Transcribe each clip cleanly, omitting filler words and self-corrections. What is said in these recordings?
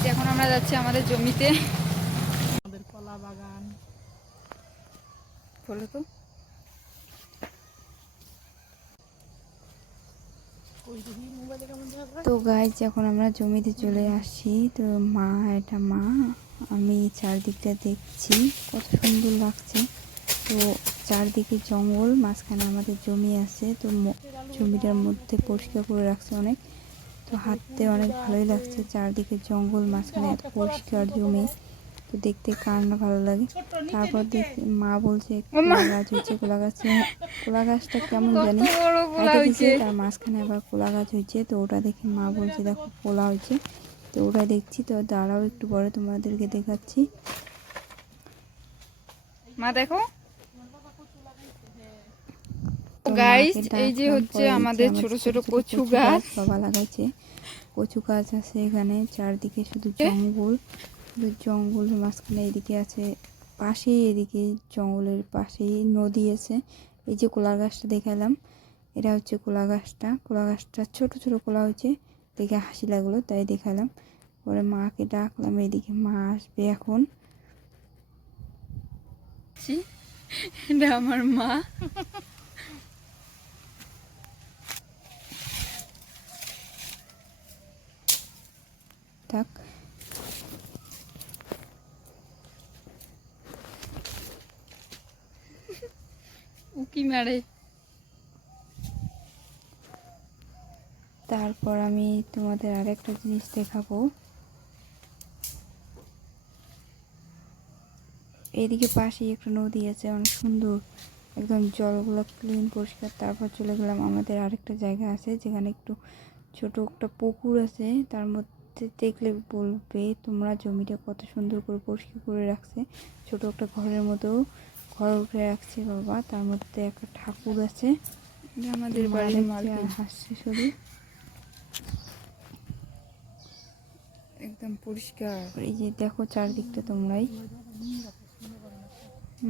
Guys এখন আমরা যাচ্ছি আমাদের জমিতে। আমাদের কলা বাগান বলো তো তো গাইস এখন আমরা জমিতে চলে আসছি। তো মা আমি চারদিকটা দেখছি, কত সুন্দর লাগছে। তো চারদিকে জঙ্গল, মাঝখানে আমাদের জমি আছে। তো জমিটার মধ্যে পরিষ্কার করে রাখছে অনেক। তো হাঁটতে অনেক ভালোই লাগছে, চারদিকে জঙ্গল, মাঝখানে এত পরিষ্কার জমি। তো দেখতে কার না ভালো লাগে। তারপর মা বলছে কলা গাছ হয়েছে, কলা গাছটা কেমন জানি কাটে দিছে, তার মাঝখানে আবার কলা গাছ হয়েছে। তো ওটা দেখে মা বলছে দেখো কলা হয়েছে। তো ওটা দেখছি। তো দাঁড়াও একটু পরে তোমাদেরকে দেখাচ্ছি। মা দেখো গাইস, এই যে হচ্ছে আমাদের ছোট ছোট কচু গাছ বাবা লাগাইছে। কচু গাছ আছে এখানে, চারদিকে শুধু জঙ্গল, জঙ্গল মাঝখানে এদিকে আছে পাশে, এদিকে জঙ্গলের পাশেই নদী আছে। এই যে কলা গাছটা দেখালাম, এটা হচ্ছে কলা গাছটা ছোট ছোট কলা হয়েছে, দেখে হাসি লাগলো তাই দেখালাম। পরে মাকে ডাকলাম, এদিকে মা আসবে এখন। এটা আমার মা। থাক উকি মারে। তারপর আমি তোমাদের আরেকটা জিনিস দেখাবো। এদিকে পাশেই একটা নদী আছে, অনেক সুন্দর, একদম জলগুলো ক্লিন পরিষ্কার। তারপর চলে গেলাম আমাদের আরেকটা জায়গা আছে, যেখানে একটু ছোট একটা পুকুর আছে। তার মধ্যে দেখলে বলবে তোমরা জমিটা কত সুন্দর করে পরিষ্কার করে রাখছে। ছোট একটা ঘরের মতো ঘর উঠে রাখছে বাবা, তার মধ্যে একটা ঠাকুর আছে। আমাদের বাড়ির মালিক হাসছে শুধু, একদম পরিষ্কার। এই যে দেখো চারদিকটা তোমরাই,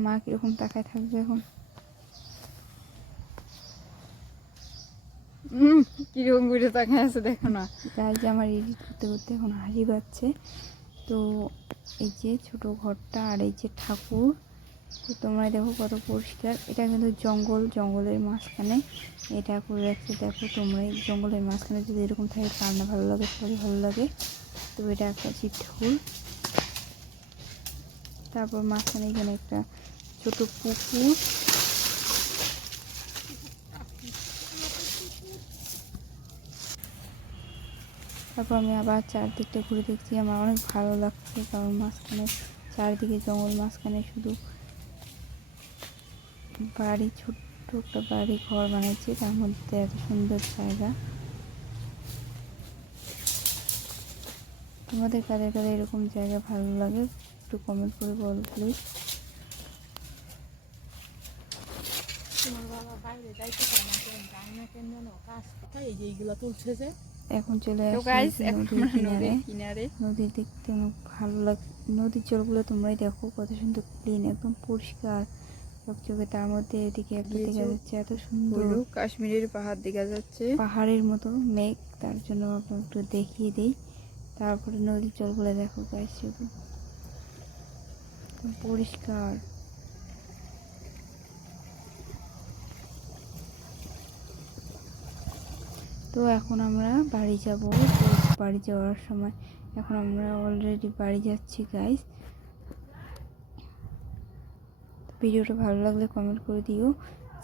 মা কিরকম তাকায় থাকবে এখন। কিরকম করে তাকায় আছে দেখো না। তাই যে আমার এডিট করতে করতে এখন হাসি পাচ্ছে। তো এই যে ছোট ঘরটা আর এই যে ঠাকুর, তো তোমরা দেখো কত পরিষ্কার। এটা কিন্তু জঙ্গলের মাঝখানে এটা করে রাখছে। দেখো তোমরা এই জঙ্গলের মাঝখানে যদি এরকম থাকে কার না ভালো লাগে, সবারই ভালো লাগে। তো এটা একটা শিব ঠাকুর। তারপর মাঝখানে এখানে একটা ছোট পুকুর। তারপর আমি আবার চারদিকটা ঘুরে দেখছি, আমার অনেক ভালো লাগছে, কারণ মাঝখানে চারদিকে জঙ্গল, মাঝখানে শুধু বাড়ি, ছোট্ট একটা বাড়ি ঘর বানাইছে, তার মধ্যে এত সুন্দর জায়গা। তোমাদের কাদের কাদের এরকম জায়গা ভালো লাগে একটু কমেন্ট করে বলো প্লিজ। এখন চলে আসছি নদীর কিনারে। নদী দেখতে অনেক ভালো লাগে, নদীর জলগুলো তোমরাই দেখো কত সুন্দর ক্লিন, একদম পরিষ্কার চকচকে। তার মধ্যে এদিকে একটা দেখা যাচ্ছে এত সুন্দর কাশ্মীরের পাহাড় দেখা যাচ্ছে, পাহাড়ের মতো মেঘ, তার জন্য আপনার একটু দেখিয়ে দিই। তারপরে নদীর জলগুলো দেখো গাইস, শুধু পরিষ্কার। তো এখন আমরা বাড়ি যাব। তো বাড়ি যাওয়ার সময় এখন আমরা অলরেডি বাড়ি যাচ্ছি গাইস। ভিডিওটা ভালো লাগলে কমেন্ট করে দিও,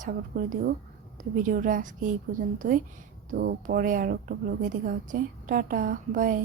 সাপোর্ট করে দিও। তো ভিডিওটা আজকে এই পর্যন্তই। তো পরে আরও একটা ব্লগে দেখা হচ্ছে। Tata bye.